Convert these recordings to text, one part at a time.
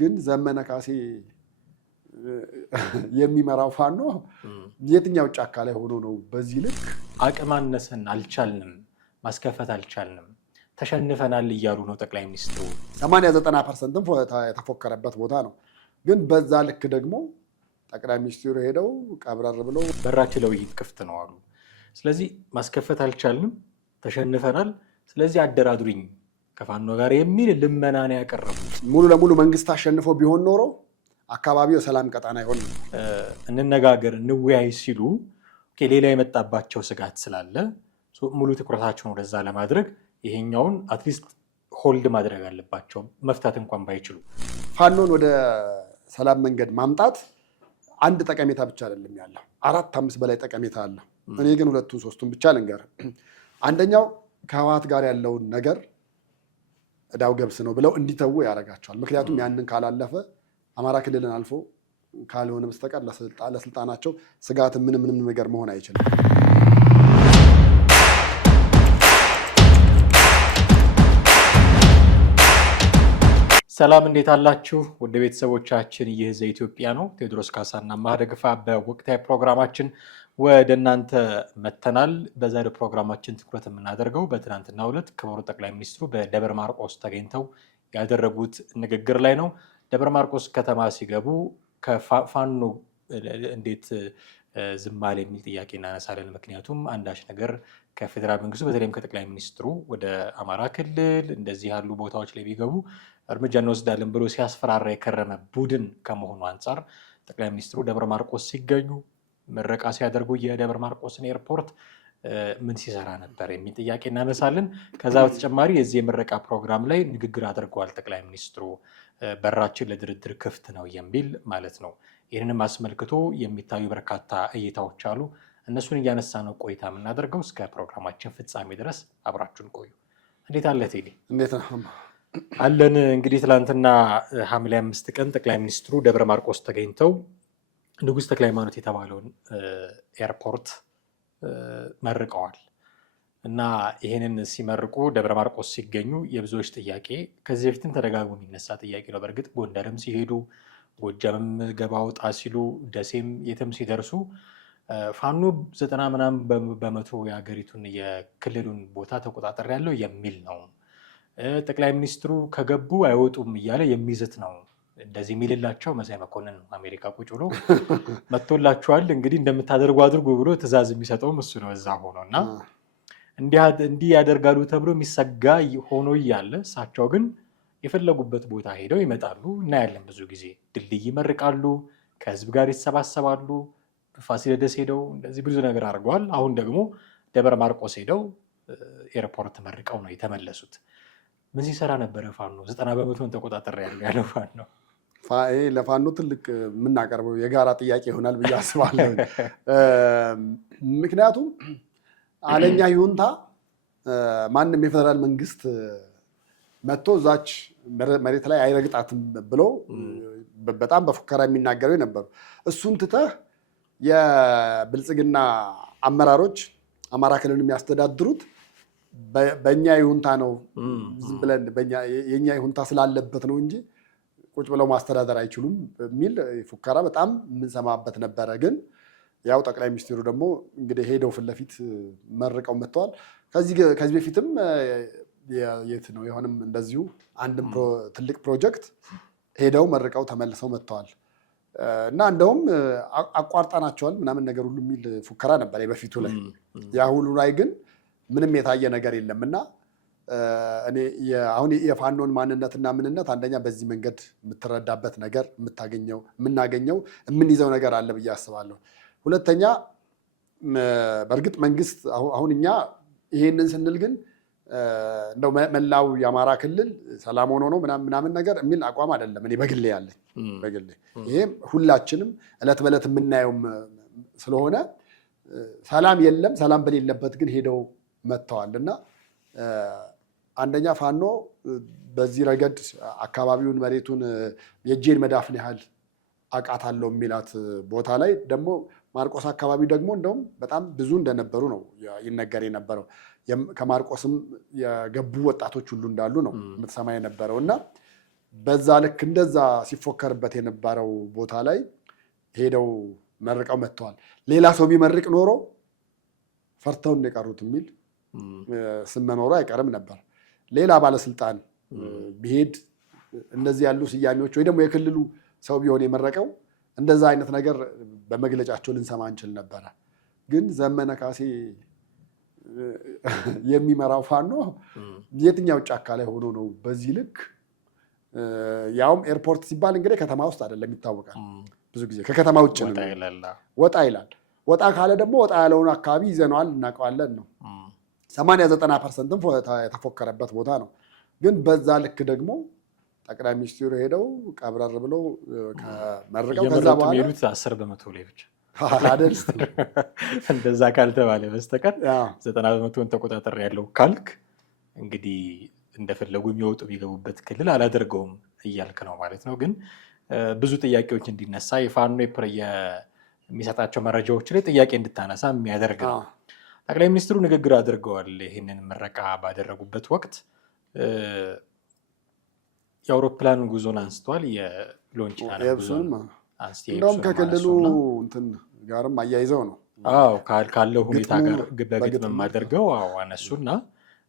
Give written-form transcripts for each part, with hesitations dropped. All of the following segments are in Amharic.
ግን ዘመነ ካሴ የሚመራው ፋኖ የትኛው ጫካ ላይ ሆኖ ነው በዚህ ልክ አቅም አነሰን አልቻልንም ማስከፈት አልቻልንም ተሸንፈናል እያሉ ነው ጠቅላይ ሚኒስትሩ 80-90% የተፎከረበት ቦታ ነው ግን በዛ ልክ ደግሞ ጠቅላይ ሚኒስትሩ ሄደው ቀብረር ብለው በራችን ለውይይት ክፍት ነው አሉ ስለዚህ ማስከፈት አልቻልንም ተሸንፈናል ስለዚህ አደራድሩኝ ከፋኖ ጋር የሚል ልመናን ያቀርቡት ሙሉ ለሙሉ መንግስት አሸንፎ ቢሆን ኖሮ አካባቢው ሰላም ቀጣና ይሆን እንነጋገር እንወያይ ሲሉ ሌላ የመጣባቸው ስጋት ስላለ ሙሉ ትኩረታቸውን ወደዛ ለማድረግ ይሄኛውን አትሊስት ሆልድ ማድረግ አለባቸው መፍታት እንኳን ባይችሉ ፋኖን ወደ ሰላም መንገድ ማምጣት አንድ ጠቀሜታ ብቻ አይደለም ያለው 4-5 በላይ ጠቀሜታ አለ እኔ ግን 2-3 ብቻ ልንገር አንደኛው ከህወሓት ጋር ያለውን ነገር እዳው ገብስ ነው ብለው እንዲተው ያደርጋቸዋል ምክንያቱም ያንን ካላለፈ አማራ ክልልን አልፎ ካልሆነ በስተቀር ለስልጣናቸው ስጋት ምንም ነገር መሆን አይችልም ሰላም እንዴት አላችሁ ወደ ቤተሰቦቻችን ይህ ዘኢትዮጵያ ነው ቴዎድሮስ ካሳና ማህደግፋ በወቅታዊ ፕሮግራማችን ወደ እናንተ መተናል በዛሬው ፕሮግራማችን ትኩረት የምናደርገው በትናንትናው ዕለት ክቡር ጠቅላይ ሚኒስትሩ በደብረ ማርቆስ ተገኝተው ያደረጉት ንግግር ላይ ነው ደብረ ማርቆስ ከተማ ሲገቡ ከፋኖ እንዴት ዝማል የሚል ጥያቄ እናነሳለን ምክንያቱም አንዳች ነገር ከፌደራል መንግስቱ በተለይም ከጠቅላይ ሚኒስትሩ ወደ አማራ ክልል እንደዚህ ያሉ ቦታዎች ላይ ቢገቡ እርምጃ እንወስዳለን ብሎ ሲያስፈራራ የከረመ ቡድን ከመሆኑ አንፃር ጠቅላይ ሚኒስትሩ ደብረ ማርቆስ ሲገኙ ምረቃ ሲያደርጉ የደብረ ማርቆስን ኤርፖርት ምን ሲሰራ ነበር የሚል ጥያቄ እናነሳለን ከዛ በተጨማሪ የዚህ የምረቃ ፕሮግራም ላይ ንግግር አድርገዋል ጠቅላይ ሚኒስትሩ በራችን ለድርድር ክፍት ነው የሚል ማለት ነው ይህንንም አስመልክቶ የሚታዩ በርካታ እይታዎች አሉ እነሱን እያነሳ ነው ቆይታ የምናደርገው እስከ ፕሮግራማችን ፍጻሜ ድረስ አብራችሁን ቆዩ እንዴት አለ ቴዲ እንዴት ነው አለን እንግዲህ ትላንትና ሐምሌ 5 ቀን ጠቅላይ ሚኒስትሩ ደብረ ማርቆስ ተገኝተው ንጉስ ተክለ ሃይማኖት የተባለውን ኤርፖርት መርቀዋል እና ይሄንን ሲመርቁ ደብረ ማርቆስ ሲገኙ የብዙዎች ጥያቄ ከዚህ በፊትም ተደጋግሞ የሚነሳ ጥያቄ ነው በእርግጥ ጎንደርም ሲሄዱ ጎጃምም ገባ ወጣ ሲሉ ደሴም የትም ሲደርሱ ፋኖ 90% የሀገሪቱን የክልሉን ቦታ ተቆጣጠር ያለው የሚል ነው ጠቅላይ ሚኒስትሩ ከገቡ አይወጡም እያለ የሚዝት ነው እንደዚህ የሚልላቸው መሳይ መኮንን አሜሪካ ቁጭ ብሎ መጥቶላቸዋል እንግዲህ እንደምታደርጉ አድርጉ ብሎ ትእዛዝ የሚሰጠውም እሱ ነው እዛ ሆኖና እንዲህ ያደርጋሉ ተብሎ የሚሰጋ ሆኖ እያለ እሳቸው ግን የፈለጉበት ቦታ ሄደው ይመጣሉ እናያለን ብዙ ጊዜ ድልድይ ይመርቃሉ ከህዝብ ጋር ይሰባሰባሉ ፋሲለደስ ሄደው እንደዚህ ብዙ ነገር አድርገዋል አሁን ደግሞ ደብረ ማርቆስ ሄደው ኤርፖርት መርቀው ነው የተመለሱት ምን ሲሰራ ነበረ ፋኖ 90% ተቆጣጠር ያለው ፋኖ ለፋኖ ትልቅ የምናቀርበው የጋራ ጥያቄ ይሆናል ብዬ አስባለሁ ምክንያቱም አለኛ ይሁንታ ማንም የፌደራል መንግስት መጥቶ እዛች መሬት ላይ አይረግጣትም ብሎ በጣም በፉከራ የሚናገረው የነበሩ እሱን ትተህ የብልጽግና አመራሮች አማራ ክልልን የሚያስተዳድሩት በእኛ ይሁንታ ነው ዝም ብለን የኛ ይሁንታ ስላለበት ነው እንጂ ቁጭ ብለው ማስተዳደር አይችሉም በሚል ፉከራ በጣም የምንሰማበት ነበረ ግን ያው ጠቅላይ ሚኒስትሩ ደግሞ እንግዲህ ሄደው ፊት ለፊት መርቀው መጥተዋል ከዚህ በፊትም የት ነው የሆነም እንደዚሁ አንድም ትልቅ ፕሮጀክት ሄደው መርቀው ተመልሰው መጥተዋል እና እንደውም አቋርጣናቸዋል ምናምን ነገር ሁሉ የሚል ፉከራ ነበር በፊቱ ላይ ያ ሁሉ ላይ ግን ምንም የታየ ነገር የለምና እኔ አሁን የፋኖን ማንነትና ምንነት አንደኛ በዚህ መንገድ የምትረዳበት ነገር የምናገኘው የምንይዘው ነገር አለ ብዬ አስባለሁ ሁለተኛ በእርግጥ መንግስት አሁን እኛ ይሄንን ስንል ግን እንደው መላው የአማራ ክልል ሰላም ሆኖ ነው ምናምን ነገር የሚል አቋም አይደለም እኔ በግሌ ያለኝ በግሌ ይሄም ሁላችንም እለት በእለት የምናየው ስለሆነ ሰላም የለም ሰላም በሌለበት ግን ሄደው መጥተዋልና አንደኛ ፋኖ በዚህ ረገድ አካባቢውን መሬቱን የጄን መዳፍን ያህል አቃታለው የሚላት ቦታ ላይ ደግሞ ማርቆስ አካባቢ ደግሞ እንደውም በጣም ብዙ እንደነበሩ ነው ይነገር የነበረው ከማርቆስም የገቡ ወጣቶች ሁሉ እንዳሉ ነው የምትሰማ የነበረውና በዛ ልክ እንደዛ ሲፎከርበት የነበረው ቦታ ላይ ሄደው መርቀው መጥተዋል። ሌላ ሰው ቢመርቅ ኖሮ ፈርተው እንደቀሩት የሚል ስም መኖሩ አይቀርም ነበር። ሌላ ባለስልጣን ቢሄድ እንደዚህ ያሉ ስያሜዎች ወይ ደግሞ የክልሉ ሰው ቢሆን የመረቀው እንደዛ አይነት ነገር በመግለጫቸው ልንሰማ እንችል ነበረ። ግን ዘመነ ካሴ የሚመራው ፋኖ የትኛው ጫካ ላይ ሆኖ ነው በዚህ ልክ? ያውም ኤርፖርት ሲባል እንግዲህ ከተማ ውስጥ አይደለም ይታወቃል። ብዙ ጊዜ ከከተማ ውጭ ነው፣ ወጣ ይላል። ወጣ ካለ ደግሞ ወጣ ያለውን አካባቢ ይዘነዋል፣ እናውቀዋለን ነው። 80-90% የተፎከረበት ቦታ ነው። ግን በዛ ልክ ደግሞ ጠቅላይ ሚኒስትሩ ሄደው ቀብረር ብለው ከመርቀው ከዛ በኋላ የሚሉት 10% ላይ ብቻ እንደዛ ካልተባለ በስተቀር 90%ን ተቆጣጠር ያለው ካልክ እንግዲህ እንደፈለጉ የሚወጡ የሚገቡበት ክልል አላደርገውም እያልክ ነው ማለት ነው። ግን ብዙ ጥያቄዎች እንዲነሳ የፋኖ የሚሰጣቸው መረጃዎች ላይ ጥያቄ እንድታነሳ የሚያደርግ ነው። ጠቅላይ ሚኒስትሩ ንግግር አድርገዋል። ይህንን ምረቃ ባደረጉበት ወቅት የአውሮፕላን ጉዞን አንስተዋል። የሎንችና እንደውም ከክልሉ እንትን ጋርም አያይዘው ነው ካለው ሁኔታ ጋር በግጥም አድርገው አነሱና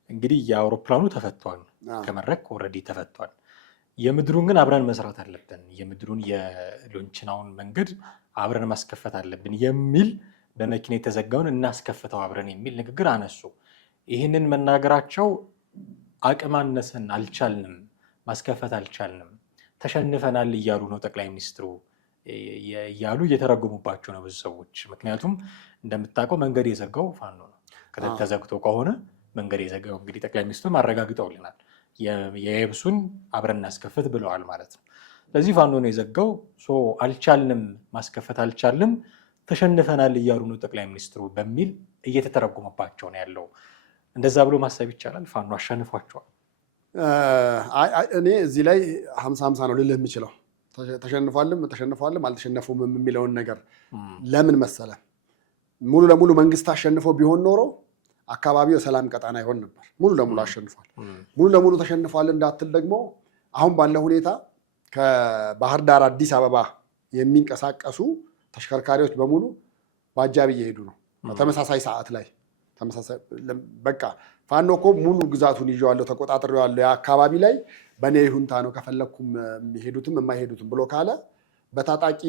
እንግዲህ የአውሮፕላኑ ተፈቷል፣ ከመድረክ ኦልሬዲ ተፈቷል። የምድሩን ግን አብረን መስራት አለብን፣ የምድሩን የሎንችናውን መንገድ አብረን ማስከፈት አለብን የሚል በመኪና የተዘጋውን እናስከፍተው አብረን የሚል ንግግር አነሱ። ይህንን መናገራቸው አቅም አነሰን፣ አልቻልንም፣ ማስከፈት አልቻልንም፣ ተሸንፈናል እያሉ ነው ጠቅላይ ሚኒስትሩ እያሉ እየተረጎሙባቸው ነው ብዙ ሰዎች። ምክንያቱም እንደምታውቀው መንገድ የዘጋው ፋኖ ነው። ተዘግቶ ከሆነ መንገድ የዘጋው እንግዲህ ጠቅላይ ሚኒስትሩ አረጋግጠውልናል። የየብሱን አብረን እናስከፍት ብለዋል ማለት ነው። ስለዚህ ፋኖ ነው የዘጋው። አልቻልንም፣ ማስከፈት አልቻልንም፣ ተሸንፈናል እያሉ ነው ጠቅላይ ሚኒስትሩ በሚል እየተተረጎመባቸው ነው ያለው። እንደዛ ብሎ ማሰብ ይቻላል። ፋኖ አሸንፏቸዋል። እኔ እዚህ ላይ 50-50 ነው ልልህ የምችለው። ተሸንፏልም አልተሸነፉም የሚለውን ነገር ለምን መሰለ፣ ሙሉ ለሙሉ መንግስት አሸንፎ ቢሆን ኖሮ አካባቢው የሰላም ቀጣና ይሆን ነበር። ሙሉ ለሙሉ አሸንፏል። ሙሉ ለሙሉ ተሸንፏል እንዳትል ደግሞ አሁን ባለው ሁኔታ ከባህር ዳር አዲስ አበባ የሚንቀሳቀሱ ተሽከርካሪዎች በሙሉ በአጃቢ እየሄዱ ነው በተመሳሳይ ሰዓት ላይ። በቃ ፋኖ እኮ ሙሉ ግዛቱን ይዤዋለሁ ተቆጣጥሬዋለሁ የአካባቢ ላይ በእኔ ይሁንታ ነው ከፈለግኩም የሚሄዱትም የማይሄዱትም ብሎ ካለ በታጣቂ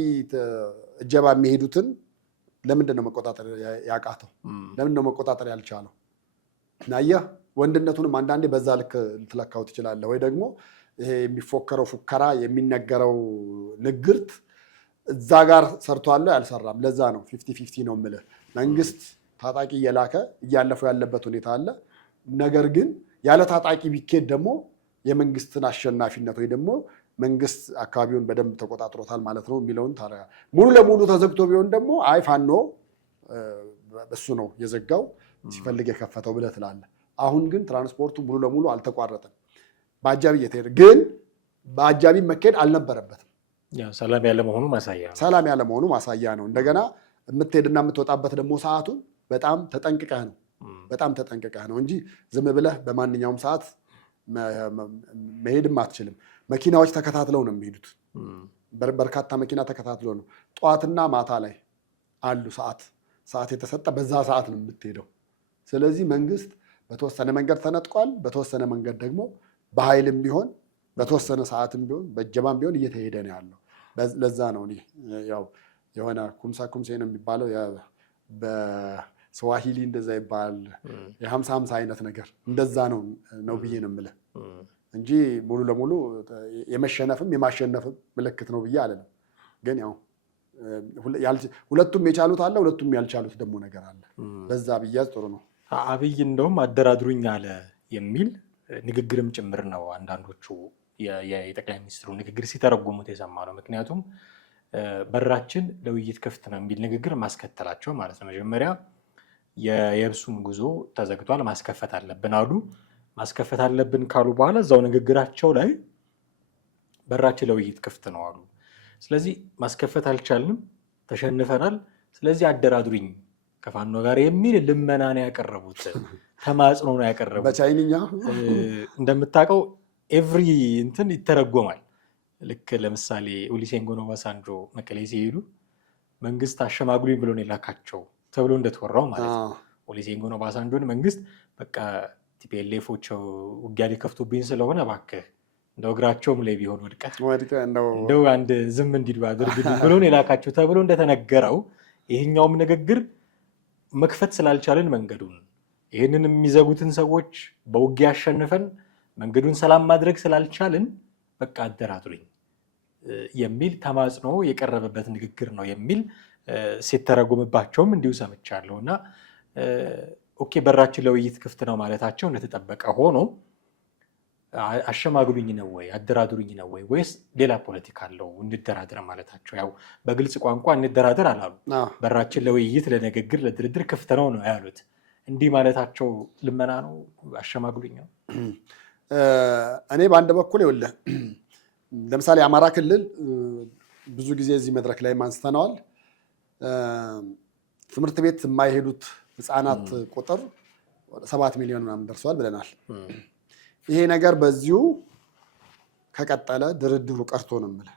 እጀባ የሚሄዱትን ለምንድን ነው መቆጣጠር ያቃተው? ለምንድን ነው መቆጣጠር ያልቻለው? አየህ፣ ወንድነቱንም አንዳንዴ በዛ ልክ ልትለካው ትችላለህ። ወይ ደግሞ ይሄ የሚፎከረው ፉከራ የሚነገረው ንግርት እዛ ጋር ሰርቷል ያልሰራም። ለዛ ነው 50-50 ነው የምልህ። መንግስት ታጣቂ እየላከ እያለፈው ያለበት ሁኔታ አለ። ነገር ግን ያለ ታጣቂ ቢኬድ ደግሞ የመንግስትን አሸናፊነት ወይ ደግሞ መንግስት አካባቢውን በደንብ ተቆጣጥሮታል ማለት ነው የሚለውን ታዲያ ሙሉ ለሙሉ ተዘግቶ ቢሆን ደግሞ አይ ፋኖ እሱ ነው የዘጋው ሲፈልግ የከፈተው ብለህ ትላለህ። አሁን ግን ትራንስፖርቱ ሙሉ ለሙሉ አልተቋረጠም። በአጃቢ እየተሄደ ግን በአጃቢ መካሄድ አልነበረበትም። ሰላም ያለመሆኑ ማሳያ ነው። ሰላም ያለመሆኑ ማሳያ ነው። እንደገና የምትሄድና የምትወጣበት ደግሞ ሰዓቱን በጣም ተጠንቅቀህ ነው ነው እንጂ ዝም ብለህ በማንኛውም ሰዓት መሄድም አትችልም። መኪናዎች ተከታትለው ነው የሚሄዱት። በርካታ መኪና ተከታትለው ነው። ጠዋትና ማታ ላይ አሉ ሰዓት የተሰጠ በዛ ሰዓት ነው የምትሄደው። ስለዚህ መንግስት በተወሰነ መንገድ ተነጥቋል። በተወሰነ መንገድ ደግሞ በኃይልም ቢሆን በተወሰነ ሰዓትም ቢሆን በእጀባም ቢሆን እየተሄደ ነው ያለው። ለዛ ነው እኔ ያው የሆነ ኩምሳ ኩምሴ ነው የሚባለው በስዋሂሊ እንደዛ ይባል የ50-50 አይነት ነገር እንደዛ ነው ብዬ ነው የምልህ እንጂ ሙሉ ለሙሉ የመሸነፍም የማሸነፍም ምልክት ነው ብዬ አለንም። ግን ያው ሁለቱም የቻሉት አለ፣ ሁለቱም ያልቻሉት ደግሞ ነገር አለ። በዛ ብያዝ ጥሩ ነው። አብይ እንደውም አደራድሩኝ አለ የሚል ንግግርም ጭምር ነው አንዳንዶቹ የጠቅላይ ሚኒስትሩ ንግግር ሲተረጉሙት የሰማ ነው። ምክንያቱም በራችን ለውይይት ክፍት ነው የሚል ንግግር ማስከተላቸው ማለት ነው። መጀመሪያ የየብሱን ጉዞ ተዘግቷል ማስከፈት አለብን አሉ። ማስከፈት አለብን ካሉ በኋላ እዛው ንግግራቸው ላይ በራችን ለውይይት ክፍት ነው አሉ። ስለዚህ ማስከፈት አልቻልንም፣ ተሸንፈናል፣ ስለዚህ አደራድሩኝ ከፋኖ ጋር የሚል ልመና ነው ያቀረቡት፣ ተማጽኖ ነው ያቀረቡት። በቻይንኛ እንደምታውቀው ኤቭሪ እንትን ይተረጎማል። ልክ ለምሳሌ ኦሉሴጉን ኦባሳንጆ መቀሌ ሲሄዱ መንግስት አሸማግሉኝ ብሎ ነው የላካቸው ተብሎ እንደተወራው ማለት ነው። ኦሉሴጉን ኦባሳንጆን መንግስት በቃ ቲፒኤልኤፎች ውጊያ ሊከፍቱብኝ ስለሆነ እባክህ እንደው እግራቸውም ላይ ቢሆን ወድቀህ እንደው አንድ ዝም እንዲሉ አድርግልኝ ብሎ ነው የላካቸው ተብሎ እንደተነገረው ይሄኛውም ንግግር መክፈት ስላልቻልን መንገዱን ይህንን የሚዘጉትን ሰዎች በውጊያ አሸንፈን መንገዱን ሰላም ማድረግ ስላልቻልን በቃ አደራድሩኝ የሚል ተማጽኖ የቀረበበት ንግግር ነው የሚል ሲተረጎምባቸውም እንዲሁ ሰምቻለሁ። እና ኦኬ በራችን ለውይይት ክፍት ነው ማለታቸው እንደተጠበቀ ሆኖ አሸማግሉኝ ነው ወይ አደራድሩኝ ነው ወይ ወይስ ሌላ ፖለቲካ አለው እንደራደር ማለታቸው? ያው በግልጽ ቋንቋ እንደራደር አላሉ። በራችን ለውይይት ለንግግር ለድርድር ክፍት ነው ነው ያሉት። እንዲህ ማለታቸው ልመና ነው አሸማግሉኝ ነው? እኔ በአንድ በኩል ይኸውልህ ለምሳሌ አማራ ክልል ብዙ ጊዜ እዚህ መድረክ ላይ አንስተነዋል። ትምህርት ቤት የማይሄዱት ህፃናት ቁጥር 7 ሚሊዮን ምናምን ደርሰዋል ብለናል። ይሄ ነገር በዚሁ ከቀጠለ ድርድሩ ቀርቶ ነው የምልህ።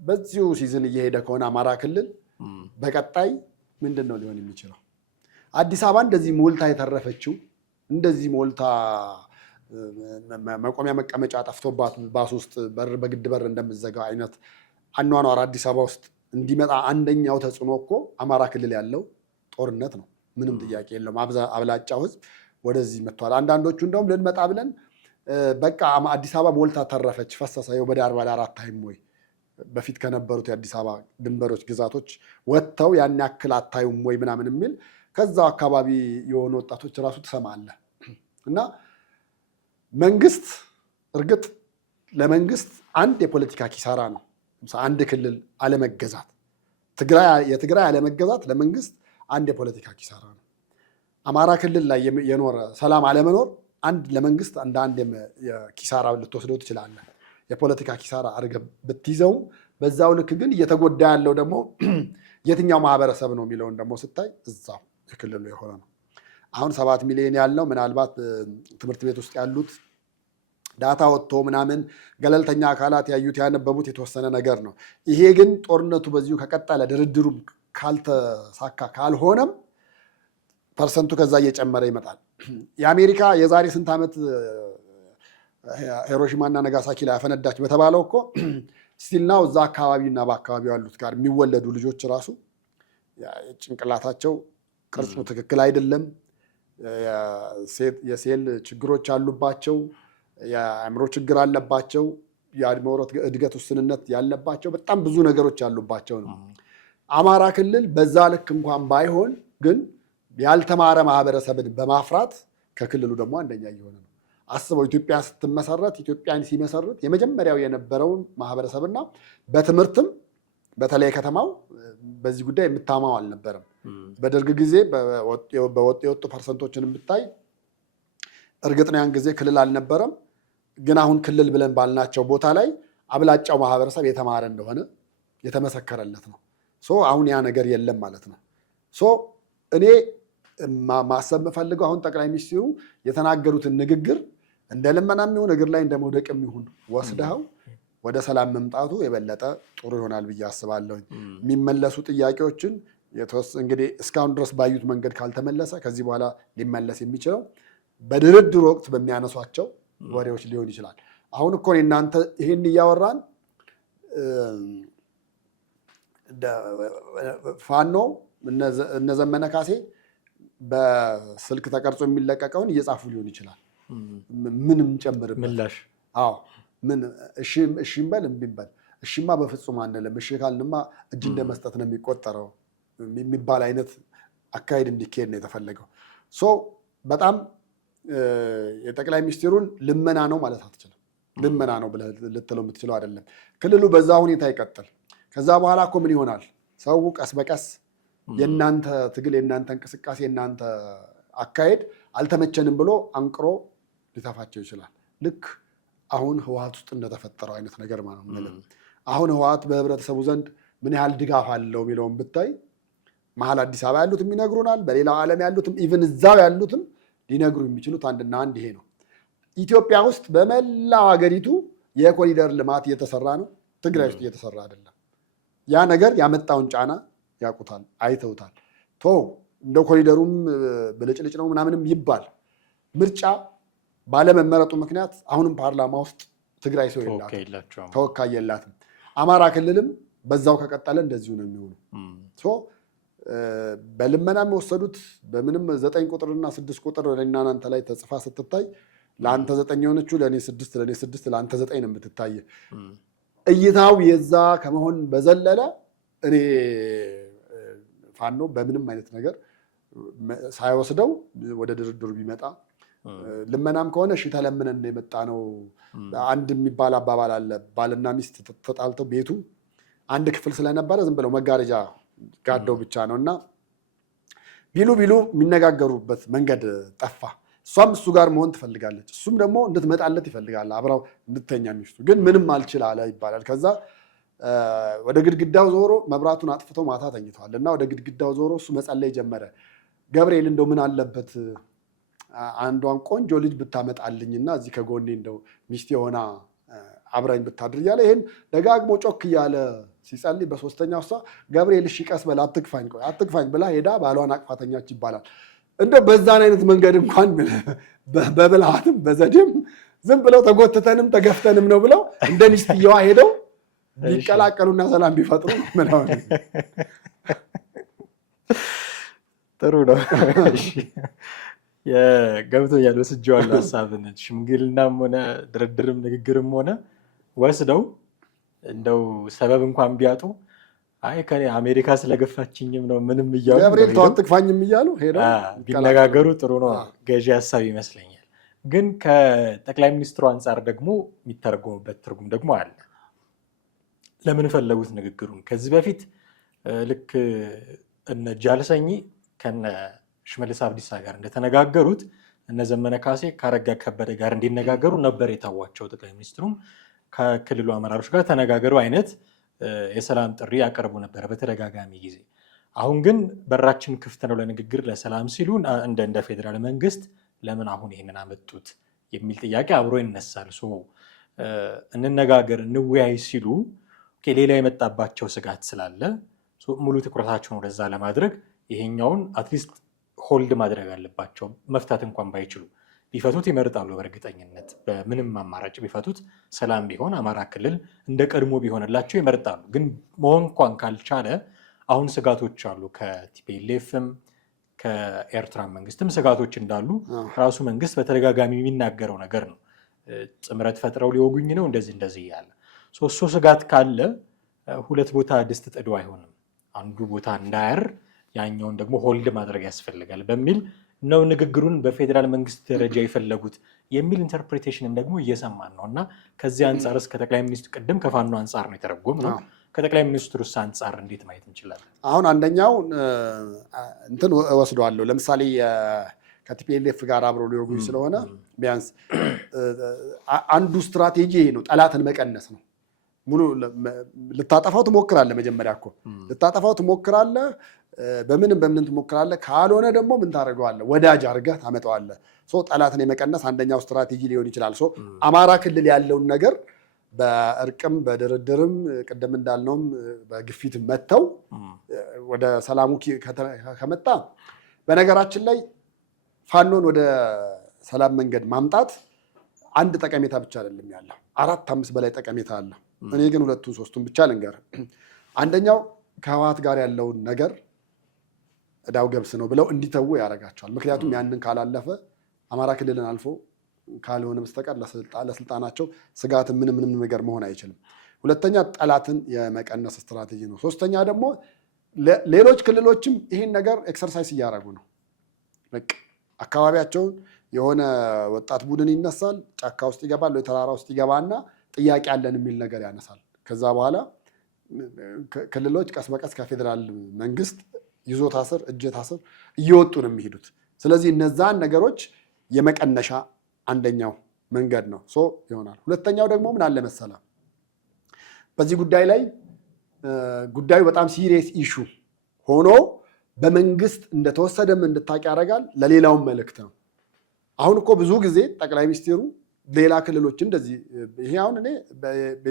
በዚሁ ሲዝን እየሄደ ከሆነ አማራ ክልል በቀጣይ ምንድን ነው ሊሆን የሚችለው? አዲስ አበባ እንደዚህ ሞልታ የተረፈችው እንደዚህ ሞልታ መቆሚያ መቀመጫ ጠፍቶባት ባስ ውስጥ በር በግድ በር እንደምዘጋው አይነት አኗኗር አዲስ አበባ ውስጥ እንዲመጣ አንደኛው ተጽዕኖ እኮ አማራ ክልል ያለው ጦርነት ነው። ምንም ጥያቄ የለውም። አብላጫው ህዝብ ወደዚህ መጥቷል። አንዳንዶቹ እንደውም ልንመጣ ብለን በቃ አዲስ አበባ ሞልታ ተረፈች ፈሰሰ ወደ 44 ታይም ወይ በፊት ከነበሩት የአዲስ አበባ ድንበሮች ግዛቶች ወጥተው ያን ያክል አታዩም ወይ ምናምን የሚል ከዛው አካባቢ የሆኑ ወጣቶች ራሱ ትሰማለህ። እና መንግስት እርግጥ ለመንግስት አንድ የፖለቲካ ኪሳራ ነው አንድ ክልል አለመገዛት። የትግራይ አለመገዛት ለመንግስት አንድ የፖለቲካ ኪሳራ ነው። አማራ ክልል ላይ የኖረ ሰላም አለመኖር አንድ ለመንግስት እንደ አንድ የኪሳራ ልትወስደው ትችላለህ። የፖለቲካ ኪሳራ አድርገህ ብትይዘውም በዛው ልክ ግን እየተጎዳ ያለው ደግሞ የትኛው ማህበረሰብ ነው የሚለውን ደግሞ ስታይ እዛው የክልሉ የሆነ ነው። አሁን 7 ሚሊዮን ያልነው ምናልባት ትምህርት ቤት ውስጥ ያሉት ዳታ ወጥቶ ምናምን ገለልተኛ አካላት ያዩት ያነበቡት የተወሰነ ነገር ነው። ይሄ ግን ጦርነቱ በዚሁ ከቀጠለ ድርድሩም ካልተሳካ ካልሆነም ፐርሰንቱ ከዛ እየጨመረ ይመጣል። የአሜሪካ የዛሬ ስንት ዓመት ሂሮሺማና ነጋሳኪ ላይ ያፈነዳች በተባለው እኮ ስቲልናው እዛ አካባቢና በአካባቢው ያሉት ጋር የሚወለዱ ልጆች ራሱ ጭንቅላታቸው ቅርጹ ትክክል አይደለም፣ የሴል ችግሮች አሉባቸው፣ የአእምሮ ችግር አለባቸው፣ የአእምሮ እድገት ውስንነት ያለባቸው በጣም ብዙ ነገሮች ያሉባቸው ነው። አማራ ክልል በዛ ልክ እንኳን ባይሆን ግን ያልተማረ ማህበረሰብን በማፍራት ከክልሉ ደግሞ አንደኛ እየሆነ ነው። አስበው ኢትዮጵያ ስትመሰረት ኢትዮጵያን ሲመሰርት የመጀመሪያው የነበረውን ማህበረሰብና በትምህርትም በተለይ ከተማው በዚህ ጉዳይ የምታማው አልነበረም። በደርግ ጊዜ የወጡ ፐርሰንቶችን ብታይ እርግጥ ነው ያን ጊዜ ክልል አልነበረም፣ ግን አሁን ክልል ብለን ባልናቸው ቦታ ላይ አብላጫው ማህበረሰብ የተማረ እንደሆነ የተመሰከረለት ነው። አሁን ያ ነገር የለም ማለት ነው። እኔ ማሰብ የምፈልገው አሁን ጠቅላይ ሚኒስትሩ የተናገሩትን ንግግር እንደ ልመናም ይሁን እግር ላይ እንደ መውደቅም ይሁን ወስደው ወደ ሰላም መምጣቱ የበለጠ ጥሩ ይሆናል ብዬ አስባለሁ። የሚመለሱ ጥያቄዎችን እንግዲህ እስካሁን ድረስ ባዩት መንገድ ካልተመለሰ ከዚህ በኋላ ሊመለስ የሚችለው በድርድር ወቅት በሚያነሷቸው ወሬዎች ሊሆን ይችላል። አሁን እኮ እናንተ ይህን እያወራን ፋኖ እነ ዘመነ ካሴ በስልክ ተቀርጾ የሚለቀቀውን እየጻፉ ሊሆን ይችላል። ምንም ጨምርበት ምላሽ ምን እሺም በል እምቢም በል እሺማ በፍጹም አንልም፣ እሺ ካልንማ እጅ እንደመስጠት ነው የሚቆጠረው የሚባል አይነት አካሄድ እንዲካሄድ ነው የተፈለገው። በጣም የጠቅላይ ሚኒስትሩን ልመና ነው ማለት አትችልም። ልመና ነው ብለህ ልትለው የምትችለው አይደለም። ክልሉ በዛ ሁኔታ ይቀጥል። ከዛ በኋላ እኮ ምን ይሆናል? ሰው ቀስ በቀስ የእናንተ ትግል፣ የእናንተ እንቅስቃሴ፣ የእናንተ አካሄድ አልተመቸንም ብሎ አንቅሮ ሊተፋቸው ይችላል። ልክ አሁን ህወሓት ውስጥ እንደተፈጠረው አይነት ነገር ማለት ነው። አሁን ህወሓት በህብረተሰቡ ዘንድ ምን ያህል ድጋፍ አለው የሚለውን ብታይ መሀል አዲስ አበባ ያሉትም ይነግሩናል፣ በሌላው ዓለም ያሉትም ኢቭን እዛው ያሉትም ሊነግሩ የሚችሉት አንድና አንድ ይሄ ነው። ኢትዮጵያ ውስጥ በመላው ሀገሪቱ የኮሪደር ልማት እየተሰራ ነው፣ ትግራይ ውስጥ እየተሰራ አይደለም። ያ ነገር ያመጣውን ጫና ያውቁታል፣ አይተውታል። እንደ ኮሪደሩም ብልጭልጭ ነው ምናምንም ይባል ምርጫ ባለመመረጡ ምክንያት አሁንም ፓርላማ ውስጥ ትግራይ ሰው የላትም፣ ተወካይ የላትም። አማራ ክልልም በዛው ከቀጠለ እንደዚሁ ነው የሚሆነው። በልመና የወሰዱት በምንም 9 ቁጥርና 6 ቁጥር ወደና እናንተ ላይ ተጽፋ ስትታይ ለአንተ 9 የሆነችው ለእኔ 6 ለእኔ 6 ለአንተ 9 ነው የምትታየ። እይታው የዛ ከመሆን በዘለለ እኔ ፋኖ በምንም አይነት ነገር ሳይወስደው ወደ ድርድሩ ቢመጣ ልመናም ከሆነ እሺ ተለምነን የመጣ ነው። አንድ የሚባል አባባል አለ። ባልና ሚስት ተጣልተው ቤቱ አንድ ክፍል ስለነበረ ዝም ብለው መጋረጃ ጋደው ብቻ ነው እና ቢሉ የሚነጋገሩበት መንገድ ጠፋ። እሷም እሱ ጋር መሆን ትፈልጋለች፣ እሱም ደግሞ እንድትመጣለት ይፈልጋል፣ አብራው እንድተኛ ሚስቱ ግን ምንም አልችል አለ ይባላል። ከዛ ወደ ግድግዳው ዞሮ መብራቱን አጥፍቶ ማታ ተኝተዋል እና ወደ ግድግዳው ዞሮ እሱ መጸለይ ጀመረ። ገብርኤል እንደው ምን አለበት አንዷን ቆንጆ ልጅ ብታመጣልኝና እዚህ ከጎኔ እንደው ሚስት የሆና አብራኝ ብታድር እያለ ይህን ደጋግሞ ጮክ እያለ ሲጸልይ በሶስተኛው እሷ ገብርኤል እሺ ቀስ በል አትግፋኝ ብላ ሄዳ ባሏን አቅፋተኛች ይባላል። እንደው በዛን አይነት መንገድ እንኳን በብልሃትም በዘዴም ዝም ብለው ተጎትተንም ተገፍተንም ነው ብለው እንደ ሚስትየዋ ሄደው ቢቀላቀሉና ሰላም ቢፈጥሩ ምናምን ጥሩ ነው። ገብቶኛል፣ ወስጄዋለሁ ሀሳብን። ሽምግልናም ሆነ ድርድርም ንግግርም ሆነ ወስደው እንደው ሰበብ እንኳን ቢያጡ አይ ከኔ አሜሪካ ስለገፋችኝም ነው ምንም እያሉ ገብርኤል ተው አትግፋኝም እያሉ ሄደው ቢነጋገሩ ጥሩ ነው። ገዢ ሀሳብ ይመስለኛል። ግን ከጠቅላይ ሚኒስትሩ አንጻር ደግሞ የሚተረጎሙበት ትርጉም ደግሞ አለ። ለምን ፈለጉት ንግግሩን? ከዚህ በፊት ልክ እነ ጃልሰኝ ከነ ሽመልስ አብዲሳ ጋር እንደተነጋገሩት እነ ዘመነ ካሴ ከአረጋ ከበደ ጋር እንዲነጋገሩ ነበር የታዋቸው። ጠቅላይ ሚኒስትሩም ከክልሉ አመራሮች ጋር ተነጋገሩ አይነት የሰላም ጥሪ ያቀርቡ ነበር በተደጋጋሚ ጊዜ። አሁን ግን በራችን ክፍት ነው ለንግግር ለሰላም ሲሉ እንደ ፌዴራል መንግስት ለምን አሁን ይሄንን አመጡት የሚል ጥያቄ አብሮ ይነሳል። እንነጋገር እንወያይ ሲሉ ሌላ የመጣባቸው ስጋት ስላለ ሙሉ ትኩረታቸውን ወደዛ ለማድረግ ይሄኛውን አትሊስት ሆልድ ማድረግ አለባቸው። መፍታት እንኳን ባይችሉ ቢፈቱት ይመርጣሉ። በእርግጠኝነት በምንም አማራጭ ቢፈቱት ሰላም ቢሆን አማራ ክልል እንደ ቀድሞ ቢሆንላቸው ይመርጣሉ። ግን መሆን እንኳን ካልቻለ አሁን ስጋቶች አሉ። ከቲፒኤልኤፍም ከኤርትራ መንግስትም ስጋቶች እንዳሉ ራሱ መንግስት በተደጋጋሚ የሚናገረው ነገር ነው። ጥምረት ፈጥረው ሊወጉኝ ነው እንደዚህ እያለ እሱ ስጋት ካለ ሁለት ቦታ ድስት ጥዶ አይሆንም። አንዱ ቦታ እንዳያር ያኛውን ደግሞ ሆልድ ማድረግ ያስፈልጋል በሚል ነው ንግግሩን በፌዴራል መንግስት ደረጃ የፈለጉት የሚል ኢንተርፕሬቴሽንም ደግሞ እየሰማን ነው። እና ከዚህ አንጻር እስከ ጠቅላይ ሚኒስትሩ ቅድም ከፋኖ አንጻር ነው የተረጎም ነው። ከጠቅላይ ሚኒስትሩ አንጻር እንዴት ማየት እንችላለን? አሁን አንደኛው እንትን እወስደዋለሁ። ለምሳሌ ከቲፒኤልኤፍ ጋር አብሮ ሊወጉኝ ስለሆነ ቢያንስ አንዱ ስትራቴጂ ይሄ ነው፣ ጠላትን መቀነስ ነው። ሙሉ ልታጠፋው ትሞክራለህ። መጀመሪያ እኮ ልታጠፋው ትሞክራለህ። በምንም ትሞክራለህ። ካልሆነ ደግሞ ምን ታደርገዋለህ? ወዳጅ አድርገህ ታመጣዋለህ። ጠላትን የመቀነስ አንደኛው ስትራቴጂ ሊሆን ይችላል። አማራ ክልል ያለውን ነገር በእርቅም በድርድርም ቅድም እንዳልነውም በግፊት መተው ወደ ሰላሙ ከመጣ በነገራችን ላይ ፋኖን ወደ ሰላም መንገድ ማምጣት አንድ ጠቀሜታ ብቻ አይደለም ያለው፣ 4-5 በላይ ጠቀሜታ አለ። እኔ ግን 2-3 ብቻ ልንገር። አንደኛው ከህወሓት ጋር ያለውን ነገር እዳው ገብስ ነው ብለው እንዲተዉ ያደርጋቸዋል። ምክንያቱም ያንን ካላለፈ አማራ ክልልን አልፎ ካልሆነ በስተቀር ለስልጣናቸው ስጋት ምንም ነገር መሆን አይችልም። ሁለተኛ ጠላትን የመቀነስ ስትራቴጂ ነው። ሶስተኛ ደግሞ ሌሎች ክልሎችም ይህን ነገር ኤክሰርሳይዝ እያደረጉ ነው። በቃ አካባቢያቸውን የሆነ ወጣት ቡድን ይነሳል፣ ጫካ ውስጥ ይገባል ወይ ተራራ ውስጥ ይገባና ጥያቄ አለን የሚል ነገር ያነሳል። ከዛ በኋላ ክልሎች ቀስ በቀስ ከፌዴራል መንግስት ይዞታ ስር እጀታ ስር እየወጡ ነው የሚሄዱት። ስለዚህ እነዛን ነገሮች የመቀነሻ አንደኛው መንገድ ነው ይሆናል። ሁለተኛው ደግሞ ምን አለ መሰለ፣ በዚህ ጉዳይ ላይ ጉዳዩ በጣም ሲሪየስ ኢሹ ሆኖ በመንግስት እንደተወሰደም እንድታውቅ ያደርጋል። ለሌላውም መልእክት ነው። አሁን እኮ ብዙ ጊዜ ጠቅላይ ሚኒስትሩ ሌላ ክልሎች እንደዚህ ይሄ አሁን እኔ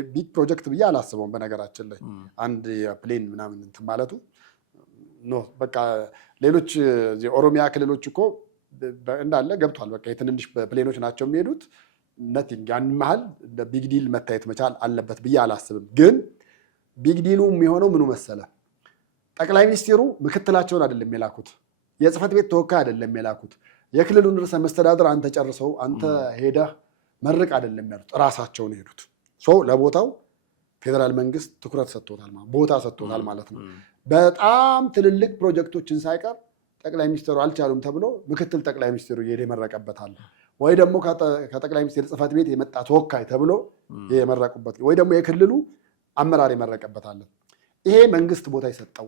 ቢግ ፕሮጀክት ብዬ አላስበውም። በነገራችን ላይ አንድ የፕሌን ምናምን እንትን ማለቱ ኖ በቃ ሌሎች ኦሮሚያ ክልሎች እኮ እንዳለ ገብቷል። በቃ የትንንሽ ፕሌኖች ናቸው የሚሄዱት። ነቲንግ ያን መሀል ቢግ ዲል መታየት መቻል አለበት ብዬ አላስብም። ግን ቢግ ዲሉ የሚሆነው ምኑ መሰለ? ጠቅላይ ሚኒስትሩ ምክትላቸውን አይደለም የላኩት፣ የጽህፈት ቤት ተወካይ አይደለም የላኩት፣ የክልሉን ርዕሰ መስተዳድር አንተ ጨርሰው አንተ ሄደህ መርቅ አይደለም ያሉት፣ እራሳቸውን ሄዱት። ለቦታው ፌዴራል መንግስት ትኩረት ሰጥቶታል፣ ቦታ ሰጥቶታል ማለት ነው። በጣም ትልልቅ ፕሮጀክቶችን ሳይቀር ጠቅላይ ሚኒስትሩ አልቻሉም ተብሎ ምክትል ጠቅላይ ሚኒስትሩ እየሄደ የመረቀበታል፣ ወይ ደግሞ ከጠቅላይ ሚኒስትር ጽህፈት ቤት የመጣ ተወካይ ተብሎ የመረቁበት፣ ወይ ደግሞ የክልሉ አመራር የመረቀበታል። ይሄ መንግስት ቦታ የሰጠው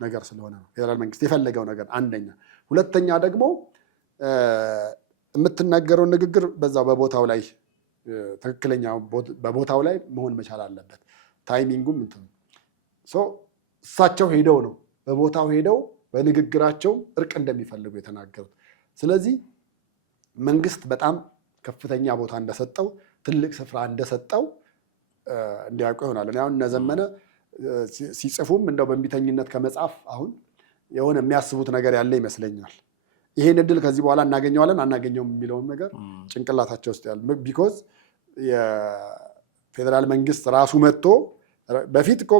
ነገር ስለሆነ ነው ፌዴራል መንግስት የፈለገው ነገር አንደኛ። ሁለተኛ ደግሞ የምትናገረውን ንግግር በዛው በቦታው ላይ ትክክለኛ በቦታው ላይ መሆን መቻል አለበት። ታይሚንጉም እንትን እሳቸው ሄደው ነው በቦታው ሄደው በንግግራቸው እርቅ እንደሚፈልጉ የተናገሩት። ስለዚህ መንግስት በጣም ከፍተኛ ቦታ እንደሰጠው ትልቅ ስፍራ እንደሰጠው እንዲያውቁ ይሆናል። አሁን እነ ዘመነ ሲጽፉም እንደው በእንቢተኝነት ከመጻፍ አሁን የሆነ የሚያስቡት ነገር ያለ ይመስለኛል። ይሄን እድል ከዚህ በኋላ እናገኘዋለን አናገኘውም የሚለውን ነገር ጭንቅላታቸው ውስጥ ያለ ቢኮዝ የፌዴራል መንግስት ራሱ መጥቶ በፊት እኮ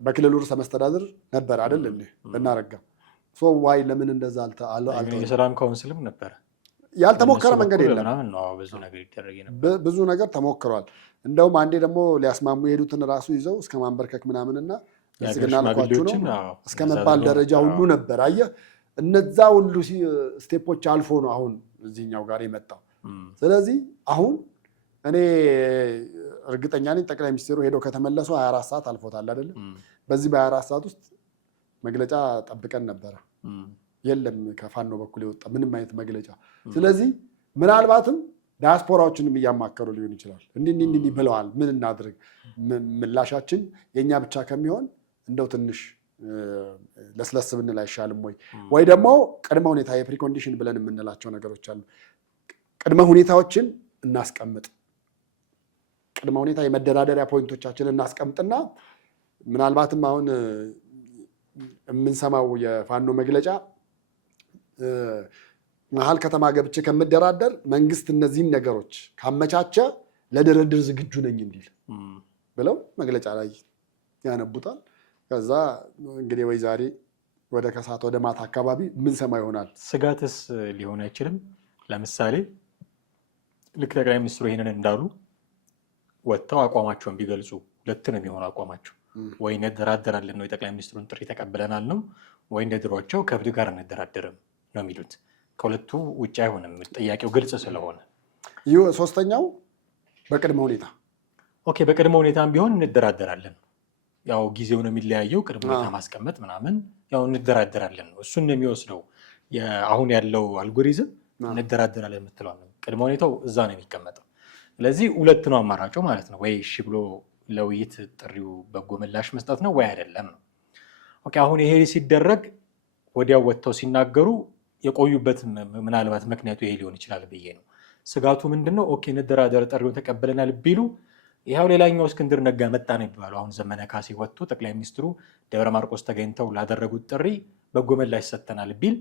በክልሉ ርዕሰ መስተዳድር ነበር አይደል እንዴ በናረጋ ዋይ ለምን እንደዛ የሰላም ካውንስልም ነበረ። ያልተሞከረ መንገድ የለም። ብዙ ነገር ተሞክሯል። እንደውም አንዴ ደግሞ ሊያስማሙ የሄዱትን ራሱ ይዘው እስከ ማንበርከክ ምናምንና ብልጽግና ልኳችሁ ነው እስከ መባል ደረጃ ሁሉ ነበር። አየህ እነዛ ሁሉ ስቴፖች አልፎ ነው አሁን እዚህኛው ጋር የመጣው። ስለዚህ አሁን እኔ እርግጠኛ ነኝ ጠቅላይ ሚኒስትሩ ሄደው ከተመለሱ 24 ሰዓት አልፎታል አይደለም። በዚህ በ24 ሰዓት ውስጥ መግለጫ ጠብቀን ነበረ። የለም ከፋኖ በኩል የወጣ ምንም አይነት መግለጫ። ስለዚህ ምናልባትም ዲያስፖራዎችንም እያማከሩ ሊሆን ይችላል። እንዲህ ብለዋል፣ ምን እናድርግ፣ ምላሻችን የእኛ ብቻ ከሚሆን እንደው ትንሽ ለስለስ ብንል አይሻልም ወይ ደግሞ ቅድመ ሁኔታ የፕሪኮንዲሽን ብለን የምንላቸው ነገሮች አሉ። ቅድመ ሁኔታዎችን እናስቀምጥ፣ ቅድመ ሁኔታ የመደራደሪያ ፖይንቶቻችንን እናስቀምጥና ምናልባትም አሁን የምንሰማው የፋኖ መግለጫ መሀል ከተማ ገብቼ ከምደራደር መንግስት እነዚህን ነገሮች ካመቻቸ ለድርድር ዝግጁ ነኝ እንዲል ብለው መግለጫ ላይ ያነቡታል። ከዛ እንግዲህ ወይ ዛሬ ወደ ከሰዓት ወደ ማታ አካባቢ ምን ሰማ ይሆናል። ስጋትስ ሊሆን አይችልም? ለምሳሌ ልክ ጠቅላይ ሚኒስትሩ ይሄንን እንዳሉ ወጥተው አቋማቸውን ቢገልጹ ሁለት ነው የሚሆነው አቋማቸው። ወይ እንደራደራለን ነው የጠቅላይ ሚኒስትሩን ጥሪ ተቀብለናል ነው፣ ወይ እንደ ድሯቸው ከብድ ጋር እንደራደርም ነው የሚሉት። ከሁለቱ ውጭ አይሆንም። ጥያቄው ግልጽ ስለሆነ ሶስተኛው በቅድመ ሁኔታ ኦኬ፣ በቅድመ ሁኔታም ቢሆን እንደራደራለን። ያው ጊዜው ነው የሚለያየው። ቅድመ ሁኔታ ማስቀመጥ ምናምን ያው እንደራደራለን ነው እሱን ነው የሚወስደው። አሁን ያለው አልጎሪዝም እንደራደራለን የምትለው ነው። ቅድመ ሁኔታው እዛ ነው የሚቀመጠው። ስለዚህ ሁለት ነው አማራጩ ማለት ነው። ወይ እሺ ብሎ ለውይይት ጥሪው በጎ ምላሽ መስጠት ነው፣ ወይ አይደለም ነው። ኦኬ፣ አሁን ይሄ ሲደረግ ወዲያው ወጥተው ሲናገሩ የቆዩበት ምናልባት ምክንያቱ ይሄ ሊሆን ይችላል ብዬ ነው። ስጋቱ ምንድነው? ኦኬ እንደራደር ጥሪውን ተቀበለናል ቢሉ ይኸው ሌላኛው እስክንድር ነጋ መጣ ነው የሚባለው። አሁን ዘመነ ካሴ ወጥቶ ጠቅላይ ሚኒስትሩ ደብረ ማርቆስ ተገኝተው ላደረጉት ጥሪ በጎ ምላሽ ሰጥተናል ቢል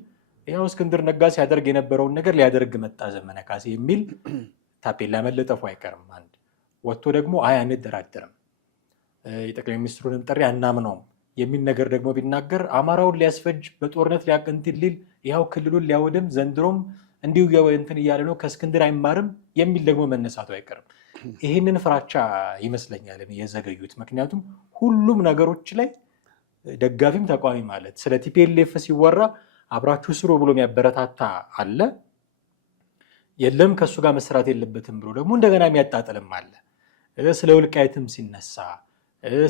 ይኸው እስክንድር ነጋ ሲያደርግ የነበረውን ነገር ሊያደርግ መጣ ዘመነ ካሴ የሚል ታፔላ መለጠፉ አይቀርም። አንድ ወጥቶ ደግሞ አይ አንደራደርም፣ የጠቅላይ ሚኒስትሩንም ጥሪ አናምነውም የሚል ነገር ደግሞ ቢናገር አማራውን ሊያስፈጅ በጦርነት ሊያቀንትል ሊል ይኸው ክልሉን ሊያወድም ዘንድሮም እንዲሁ እንትን እያለ ነው ከእስክንድር አይማርም የሚል ደግሞ መነሳቱ አይቀርም። ይህንን ፍራቻ ይመስለኛል የዘገዩት። ምክንያቱም ሁሉም ነገሮች ላይ ደጋፊም ተቃዋሚ ማለት ስለ ቲፒኤልኤፍ ሲወራ አብራችሁ ስሩ ብሎ የሚያበረታታ አለ፣ የለም ከእሱ ጋር መስራት የለበትም ብሎ ደግሞ እንደገና የሚያጣጥልም አለ። ስለ ወልቃይትም ሲነሳ፣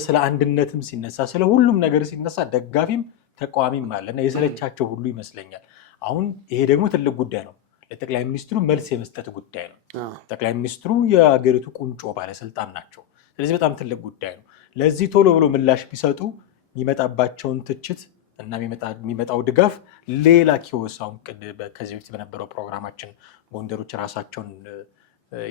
ስለ አንድነትም ሲነሳ፣ ስለ ሁሉም ነገር ሲነሳ ደጋፊም ተቃዋሚም አለና የሰለቻቸው ሁሉ ይመስለኛል። አሁን ይሄ ደግሞ ትልቅ ጉዳይ ነው። ለጠቅላይ ሚኒስትሩ መልስ የመስጠት ጉዳይ ነው። ጠቅላይ ሚኒስትሩ የሀገሪቱ ቁንጮ ባለስልጣን ናቸው። ስለዚህ በጣም ትልቅ ጉዳይ ነው። ለዚህ ቶሎ ብሎ ምላሽ ቢሰጡ የሚመጣባቸውን ትችት እና የሚመጣው ድጋፍ ሌላ ኪዮስ። አሁን ከዚህ በፊት በነበረው ፕሮግራማችን ጎንደሮች ራሳቸውን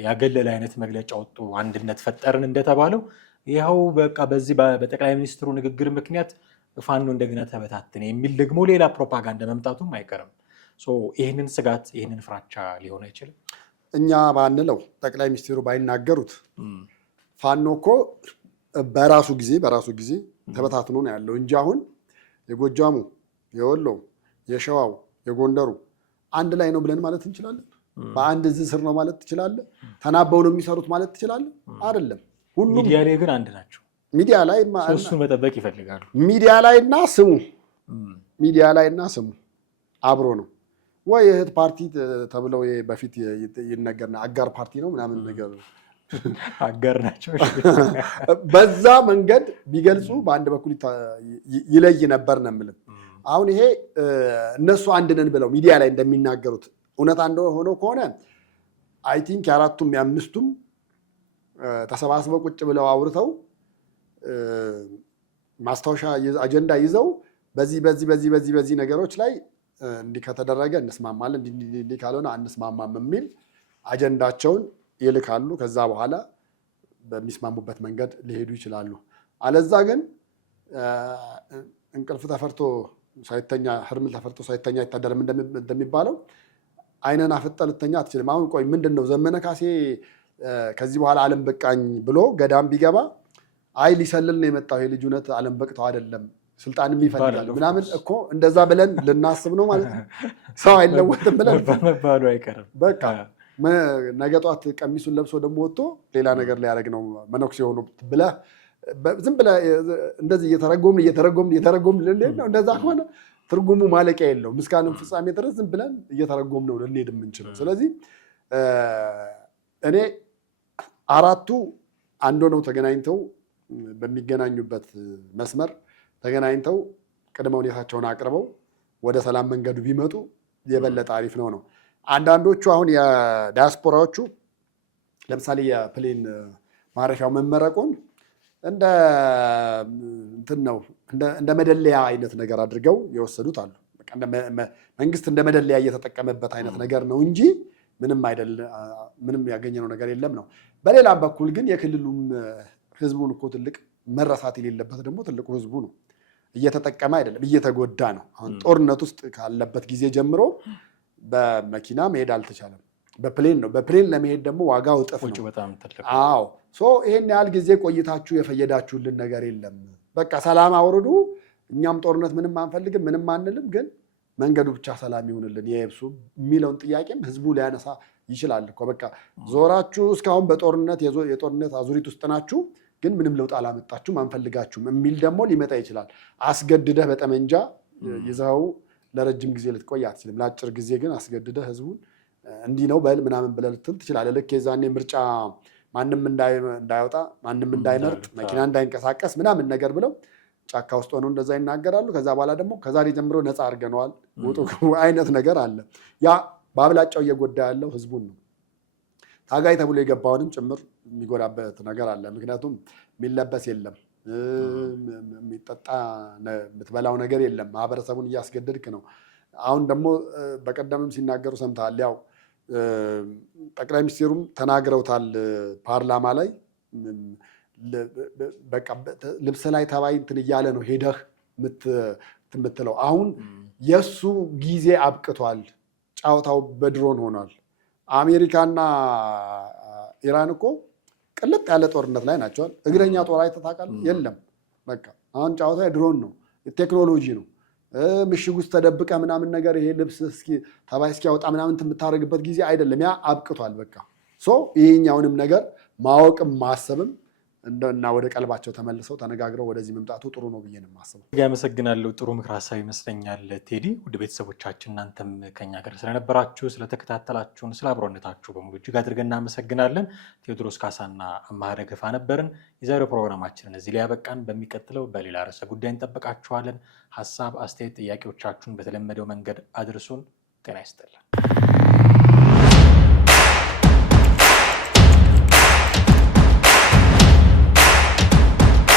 ያገለለ አይነት መግለጫ ወጡ፣ አንድነት ፈጠርን እንደተባለው ይኸው በቃ በዚህ በጠቅላይ ሚኒስትሩ ንግግር ምክንያት ፋኖ እንደገና ተበታተነ የሚል ደግሞ ሌላ ፕሮፓጋንዳ መምጣቱም አይቀርም። ይህንን ስጋት ይህንን ፍራቻ ሊሆን አይችልም። እኛ ባንለው ጠቅላይ ሚኒስትሩ ባይናገሩት ፋኖ እኮ በራሱ ጊዜ ተበታትኖ ነው ያለው እንጂ አሁን የጎጃሙ፣ የወሎው፣ የሸዋው፣ የጎንደሩ አንድ ላይ ነው ብለን ማለት እንችላለን? በአንድ እዝ ስር ነው ማለት ትችላለህ? ተናበው ነው የሚሰሩት ማለት ትችላለህ? አይደለም። ሁሉም ሚዲያ ላይ ግን አንድ ናቸው። ሚዲያ ላይ እሱን መጠበቅ ይፈልጋሉ። ሚዲያ ላይና ስሙ አብሮ ነው ወይ እህት ፓርቲ ተብለው በፊት ይነገርና አጋር ፓርቲ ነው ምናምን ነገር አጋር ናቸው። በዛ መንገድ ቢገልጹ በአንድ በኩል ይለይ ነበር ነው የምልህ። አሁን ይሄ እነሱ አንድ ነን ብለው ሚዲያ ላይ እንደሚናገሩት እውነት አንድ ሆነው ከሆነ አይ ቲንክ የአራቱም የአምስቱም ተሰባስበው ቁጭ ብለው አውርተው ማስታወሻ አጀንዳ ይዘው በዚህ ነገሮች ላይ እንዲህ ከተደረገ እንስማማለን፣ እንዲህ ካልሆነ አንስማማም የሚል አጀንዳቸውን ይልካሉ። ከዛ በኋላ በሚስማሙበት መንገድ ሊሄዱ ይችላሉ። አለዛ ግን እንቅልፍ ተፈርቶ ሳይተኛ ህርምል ተፈርቶ ሳይተኛ አይታደርም እንደሚባለው አይነን አፍጠህ ልተኛ አትችልም። አሁን ቆይ ምንድን ነው ዘመነ ካሴ ከዚህ በኋላ ዓለም በቃኝ ብሎ ገዳም ቢገባ አይ ሊሰልል ነው የመጣው ይሄ ልጅ እውነት ዓለም በቅተው አይደለም ስልጣንም ይፈልጋል ምናምን እኮ እንደዛ ብለን ልናስብ ነው ማለት ነው። ሰው አይለወጥም ብለን መባሉ አይቀርም። በቃ ነገ ጧት ቀሚሱን ለብሶ ደግሞ ወጥቶ ሌላ ነገር ሊያደርግ ነው መነኩሴ የሆኑ ብለህ ዝም ብለህ እንደዚህ እየተረጎምን ልንሄድ ነው። እንደዛ ከሆነ ትርጉሙ ማለቂያ የለውም። ምስካንም ፍጻሜ ድረስ ዝም ብለን እየተረጎም ነው ልንሄድ የምንችለው። ስለዚህ እኔ አራቱ አንድ ሆነው ተገናኝተው በሚገናኙበት መስመር ተገናኝተው ቅድመ ሁኔታቸውን አቅርበው ወደ ሰላም መንገዱ ቢመጡ የበለጠ አሪፍ ነው። አንዳንዶቹ አሁን የዲያስፖራዎቹ ለምሳሌ የፕሌን ማረፊያው መመረቁን እንደ እንትን ነው እንደ መደለያ አይነት ነገር አድርገው የወሰዱት አሉ። በቃ መንግስት እንደ መደለያ እየተጠቀመበት አይነት ነገር ነው እንጂ ምንም አይደል፣ ምንም ያገኘነው ነገር የለም ነው። በሌላም በኩል ግን የክልሉም ህዝቡን እኮ ትልቅ መረሳት የሌለበት ደግሞ ትልቁ ህዝቡ ነው። እየተጠቀመ አይደለም፣ እየተጎዳ ነው። አሁን ጦርነት ውስጥ ካለበት ጊዜ ጀምሮ በመኪና መሄድ አልተቻለም፣ በፕሌን ነው። በፕሌን ለመሄድ ደግሞ ዋጋው እጥፍ ነው። አዎ ይሄን ያህል ጊዜ ቆይታችሁ የፈየዳችሁልን ነገር የለም። በቃ ሰላም አውርዱ፣ እኛም ጦርነት ምንም አንፈልግም፣ ምንም አንልም፣ ግን መንገዱ ብቻ ሰላም ይሁንልን የየብሱ የሚለውን ጥያቄም ህዝቡ ሊያነሳ ይችላል እኮ። በቃ ዞራችሁ እስካሁን የጦርነት አዙሪት ውስጥ ናችሁ፣ ግን ምንም ለውጥ አላመጣችሁም፣ አንፈልጋችሁም የሚል ደግሞ ሊመጣ ይችላል። አስገድደህ በጠመንጃ ይዘው ለረጅም ጊዜ ልትቆይ አትችልም። ለአጭር ጊዜ ግን አስገድደህ ህዝቡን እንዲህ ነው በል ምናምን ብለህ ልትል ትችላለህ። ልክ የዛኔ ምርጫ ማንም እንዳይወጣ ማንም እንዳይመርጥ መኪና እንዳይንቀሳቀስ ምናምን ነገር ብለው ጫካ ውስጥ ሆነው እንደዛ ይናገራሉ። ከዛ በኋላ ደግሞ ከዛሬ ጀምሮ ነፃ አድርገነዋል ውጡ አይነት ነገር አለ። ያ በአብላጫው እየጎዳ ያለው ህዝቡን ነው። ታጋይ ተብሎ የገባውንም ጭምር የሚጎዳበት ነገር አለ። ምክንያቱም የሚለበስ የለም፣ የሚጠጣ የምትበላው ነገር የለም። ማህበረሰቡን እያስገደድክ ነው። አሁን ደግሞ በቀደምም ሲናገሩ ሰምተሃል። ያው ጠቅላይ ሚኒስትሩም ተናግረውታል ፓርላማ ላይ በቃ ልብስ ላይ ተባይ እንትን እያለ ነው ሄደህ የምትለው። አሁን የእሱ ጊዜ አብቅቷል። ጫወታው በድሮን ሆኗል። አሜሪካና ኢራን እኮ ቅልጥ ያለ ጦርነት ላይ ናቸዋል። እግረኛ ጦር አይተህ ታውቃለህ? የለም። በቃ አሁን ጫወታ ድሮን ነው፣ ቴክኖሎጂ ነው። ምሽግ ውስጥ ተደብቀህ ምናምን ነገር ይሄ ልብስ ተባይ እስኪያወጣ ምናምን የምታደርግበት ጊዜ አይደለም። ያ አብቅቷል። በቃ ይሄኛውንም ነገር ማወቅም ማሰብም እና ወደ ቀልባቸው ተመልሰው ተነጋግረው ወደዚህ መምጣቱ ጥሩ ነው ብዬ ነው የማስበው። ያመሰግናለሁ። ጥሩ ምክር ሀሳብ ይመስለኛል ቴዲ። ውድ ቤተሰቦቻችን እናንተም ከኛ ጋር ስለነበራችሁ፣ ስለተከታተላችሁን፣ ስለ አብሮነታችሁ በሙሉ እጅግ አድርገን እናመሰግናለን። ቴዎድሮስ ካሳና አማረ ገፋ ነበርን። የዛሬው ፕሮግራማችንን እዚህ ላይ ያበቃን። በሚቀጥለው በሌላ ርዕሰ ጉዳይ እንጠብቃችኋለን። ሀሳብ፣ አስተያየት፣ ጥያቄዎቻችሁን በተለመደው መንገድ አድርሱን። ጤና ይስጥልን።